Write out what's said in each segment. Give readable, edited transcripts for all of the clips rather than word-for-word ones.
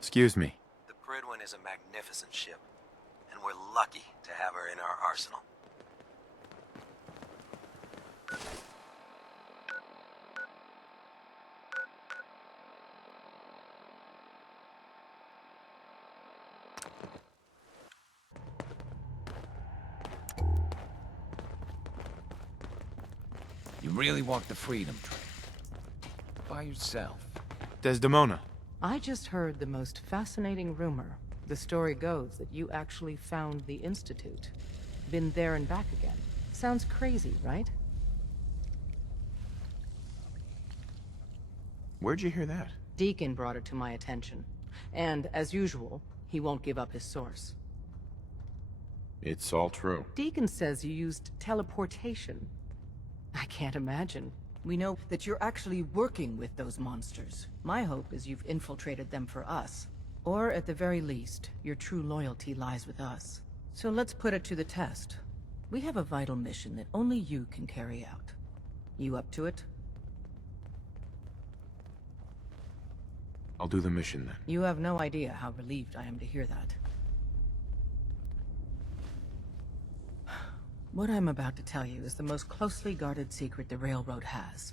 Excuse me. The Prydwen is a magnificent ship, and we're lucky to have her in our arsenal. You really walked the Freedom Trail? By yourself? Desdemona. I just heard the most fascinating rumor. The story goes that you actually found the Institute. Been there and back again. Sounds crazy, right? Where'd you hear that? Deacon brought it to my attention. And, as usual, he won't give up his source. It's all true. Deacon says you used teleportation. I can't imagine. We know that you're actually working with those monsters. My hope is you've infiltrated them for us. Or, at the very least, your true loyalty lies with us. So let's put it to the test. We have a vital mission that only you can carry out. You up to it? I'll do the mission then. You have no idea how relieved I am to hear that. What I'm about to tell you is the most closely guarded secret the Railroad has.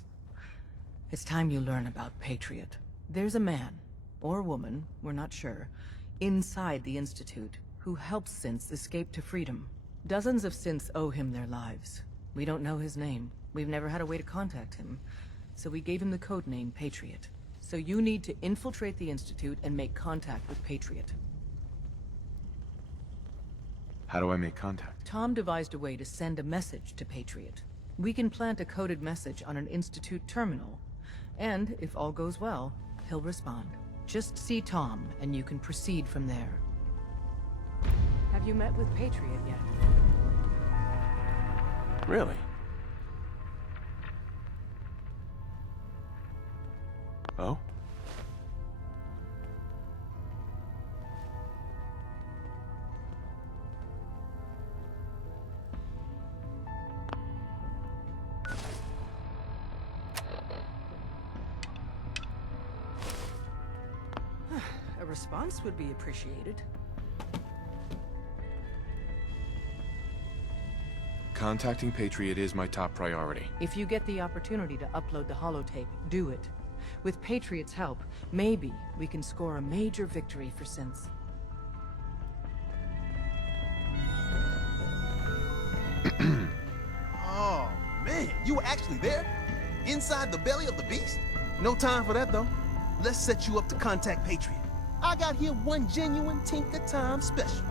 It's time you learn about Patriot. There's a man, or woman, we're not sure, inside the Institute, who helps synths escape to freedom. Dozens of synths owe him their lives. We don't know his name. We've never had a way to contact him, so we gave him the codename Patriot. So you need to infiltrate the Institute and make contact with Patriot. How do I make contact? Tom devised a way to send a message to Patriot. We can plant a coded message on an Institute terminal, and if all goes well, he'll respond. Just see Tom, and you can proceed from there. Have you met with Patriot yet? Really? Oh? A response would be appreciated. Contacting Patriot is my top priority. If you get the opportunity to upload the holotape, do it. With Patriot's help, maybe we can score a major victory for synths. Oh, man, you were actually there? Inside the belly of the beast? No time for that, though. Let's set you up to contact Patriot. I got here one genuine Tinker Time special.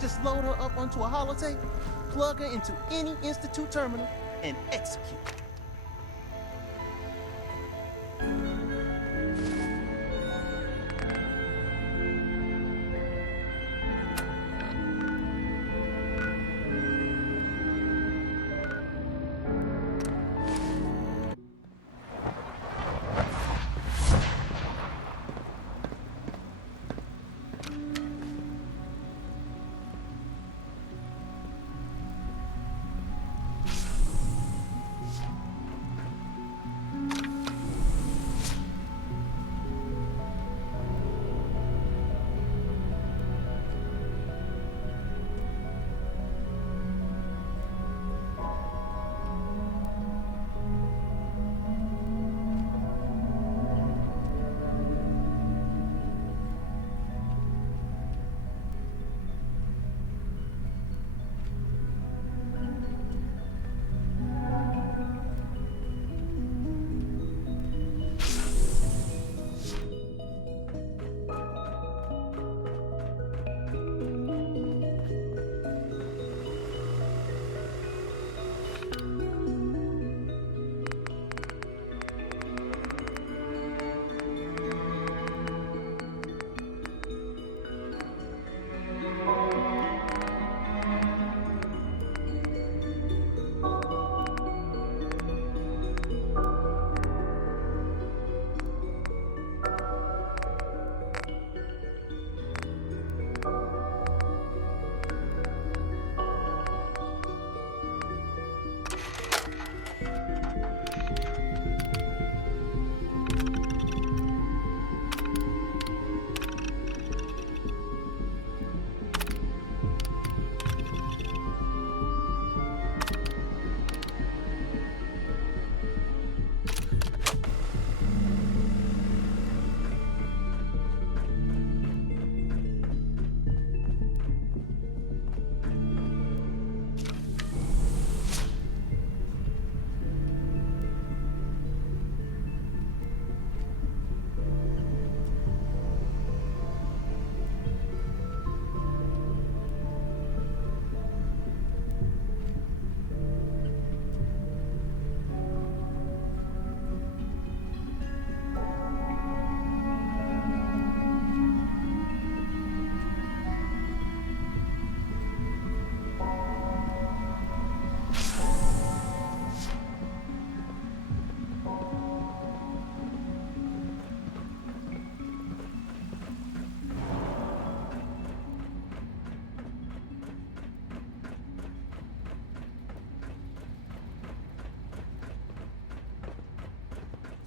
Just load her up onto a holotape, plug her into any Institute terminal, and execute.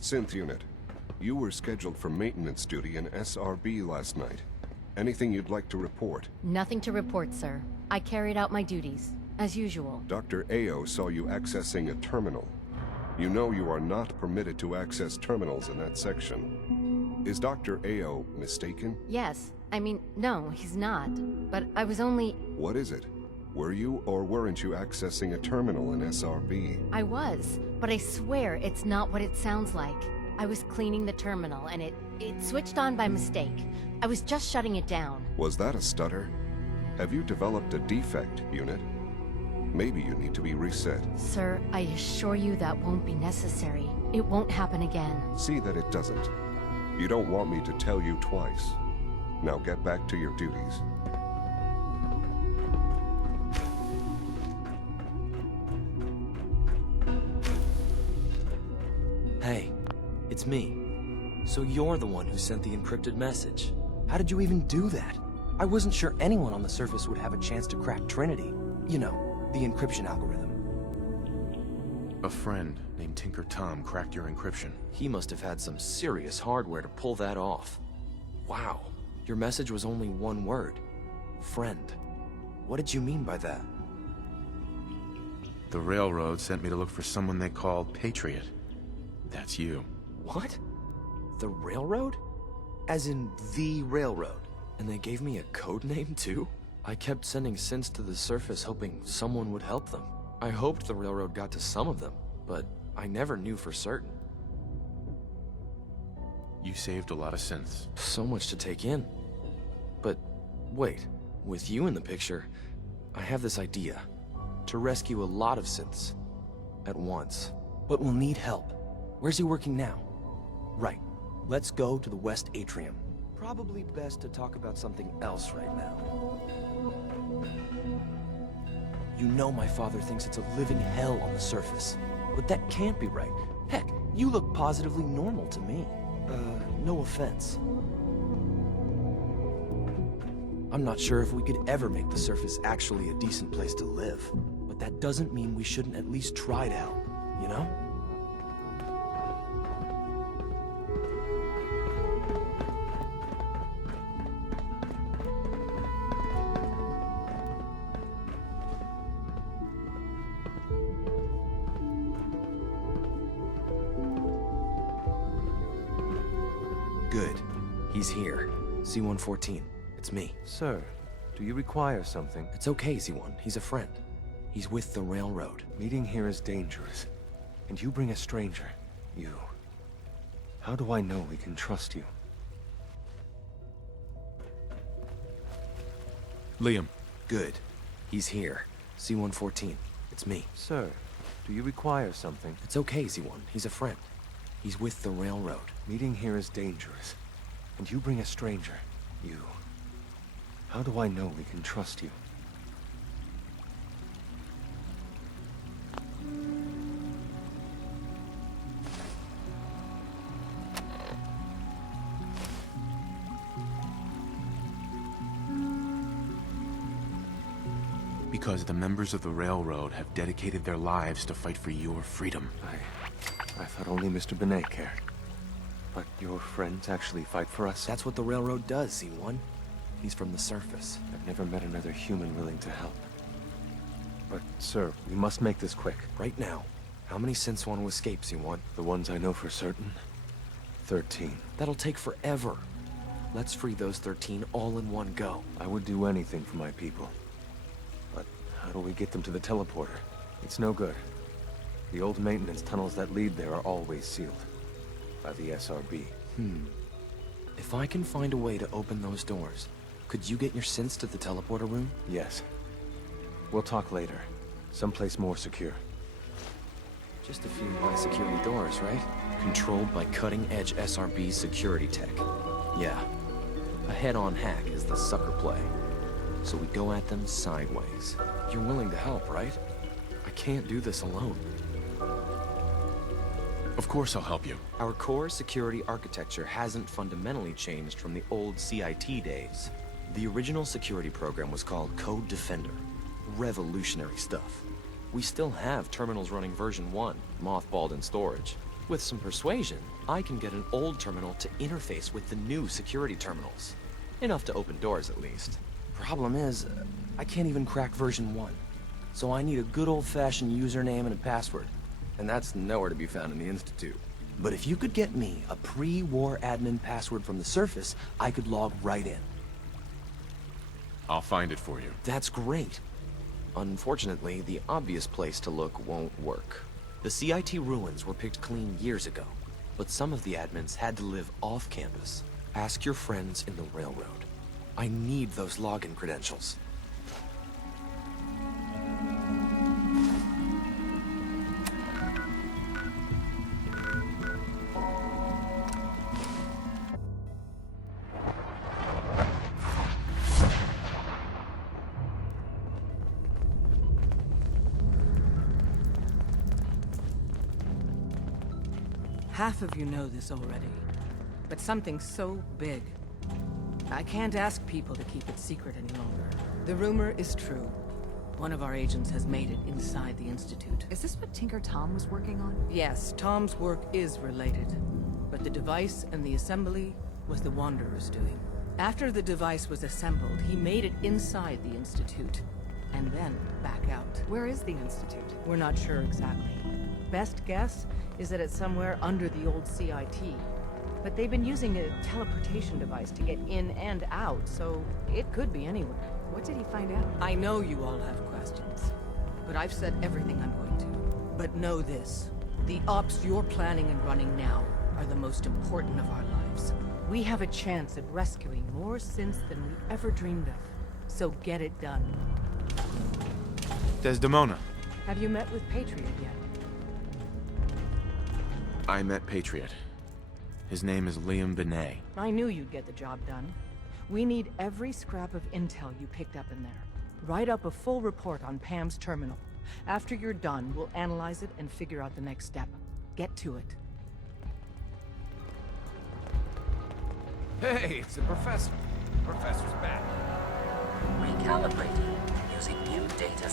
Synth unit, you were scheduled for maintenance duty in SRB last night. Anything you'd like to report? Nothing to report, sir. I carried out my duties, as usual. Dr. Ao saw you accessing a terminal. You know you are not permitted to access terminals in that section. Is Dr. Ao mistaken? Yes. I mean, no, he's not. But I was only... What is it? Were you or weren't you accessing a terminal in SRB? I was, but I swear it's not what it sounds like. I was cleaning the terminal, and it switched on by mistake. I was just shutting it down. Was that a stutter? Have you developed a defect, unit? Maybe you need to be reset. Sir, I assure you that won't be necessary. It won't happen again. See that it doesn't. You don't want me to tell you twice. Now get back to your duties. Hey, it's me. So you're the one who sent the encrypted message. How did you even do that? I wasn't sure anyone on the surface would have a chance to crack Trinity. You know, the encryption algorithm. A friend named Tinker Tom cracked your encryption. He must have had some serious hardware to pull that off. Wow, your message was only one word. Friend. What did you mean by that? The Railroad sent me to look for someone they called Patriot. That's you. What? The Railroad? As in the Railroad? And they gave me a code name too? I kept sending synths to the surface hoping someone would help them. I hoped the Railroad got to some of them, but I never knew for certain. You saved a lot of synths. So much to take in. But wait, with you in the picture, I have this idea. To rescue a lot of synths. At once. But we'll need help. Where's he working now? Right. Let's go to the West Atrium. Probably best to talk about something else right now. You know my father thinks it's a living hell on the surface. But that can't be right. Heck, you look positively normal to me. No offense. I'm not sure if we could ever make the surface actually a decent place to live. But that doesn't mean we shouldn't at least try to help, you know? Good. He's here. C-114. It's me. Sir, do you require something? It's okay, Z1. He's a friend. He's with the Railroad. Meeting here is dangerous. And you bring a stranger. You. How do I know we can trust you? Liam. Good. He's here. C-114. It's me. Sir, do you require something? It's okay, Z1. He's a friend. He's with the Railroad. Meeting here is dangerous. And you bring a stranger. You. How do I know we can trust you? Because the members of the Railroad have dedicated their lives to fight for your freedom. I thought only Mr. Benet cared. But your friends actually fight for us? That's what the Railroad does, Z1. He's from the surface. I've never met another human willing to help. But, sir, we must make this quick. Right now, how many synths want to escape, Z1? The ones I know for certain? 13. That'll take forever. Let's free those 13 all in one go. I would do anything for my people. But how do we get them to the teleporter? It's no good. The old maintenance tunnels that lead there are always sealed. By the SRB. If I can find a way to open those doors, could you get your synths to the teleporter room? Yes. We'll talk later. Someplace more secure. Just a few high-security doors, right? Controlled by cutting-edge SRB security tech. Yeah. A head-on hack is the sucker play. So we go at them sideways. You're willing to help, right? I can't do this alone. Of course I'll help you. Our core security architecture hasn't fundamentally changed from the old CIT days. The original security program was called Code Defender. Revolutionary stuff. We still have terminals running version 1, mothballed in storage. With some persuasion, I can get an old terminal to interface with the new security terminals. Enough to open doors, at least. Problem is, I can't even crack version 1. So I need a good old-fashioned username and a password. And that's nowhere to be found in the Institute. But if you could get me a pre-war admin password from the surface, I could log right in. I'll find it for you. That's great. Unfortunately, the obvious place to look won't work. The CIT ruins were picked clean years ago, but some of the admins had to live off campus. Ask your friends in the railroad. I need those login credentials. Half of you know this already, but something so big, I can't ask people to keep it secret any longer. The rumor is true. One of our agents has made it inside the Institute. Is this what Tinker Tom was working on? Yes, Tom's work is related, but the device and the assembly was the Wanderer's doing. After the device was assembled, he made it inside the Institute, and then back out. Where is the Institute? We're not sure exactly. Best guess is that it's somewhere under the old CIT. But they've been using a teleportation device to get in and out, so it could be anywhere. What did he find out? I know you all have questions, but I've said everything I'm going to. But know this, the ops you're planning and running now are the most important of our lives. We have a chance at rescuing more synths than we ever dreamed of. So get it done. Desdemona. Have you met with Patriot yet? I met Patriot. His name is Liam Benet. I knew you'd get the job done. We need every scrap of intel you picked up in there. Write up a full report on Pam's terminal. After you're done, we'll analyze it and figure out the next step. Get to it. Hey, it's the professor. Professor's back. Recalibrating using new data.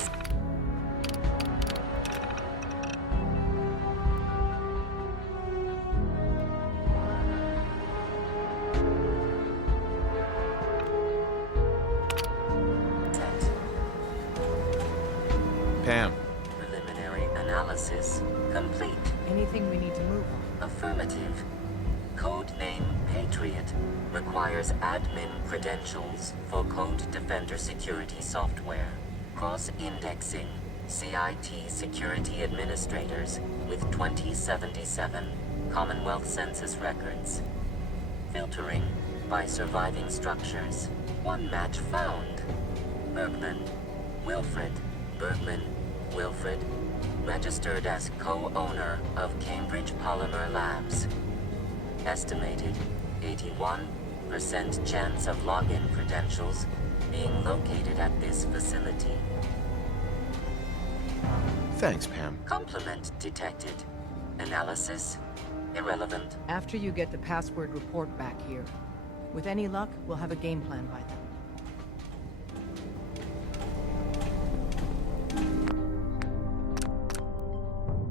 Pam. Preliminary analysis complete. Anything we need to move on? Affirmative. Codename Patriot requires admin credentials for Code Defender security software. Cross-indexing CIT security administrators with 2077 Commonwealth census records. Filtering by surviving structures. One match found. Bergman. Wilfred. Bergman. Wilfred. Registered as co-owner of Cambridge Polymer Labs. Estimated 81% chance of login credentials being located at this facility. Thanks, Pam. Complement detected. Analysis irrelevant. After you get the password report back here. With any luck, we'll have a game plan by then.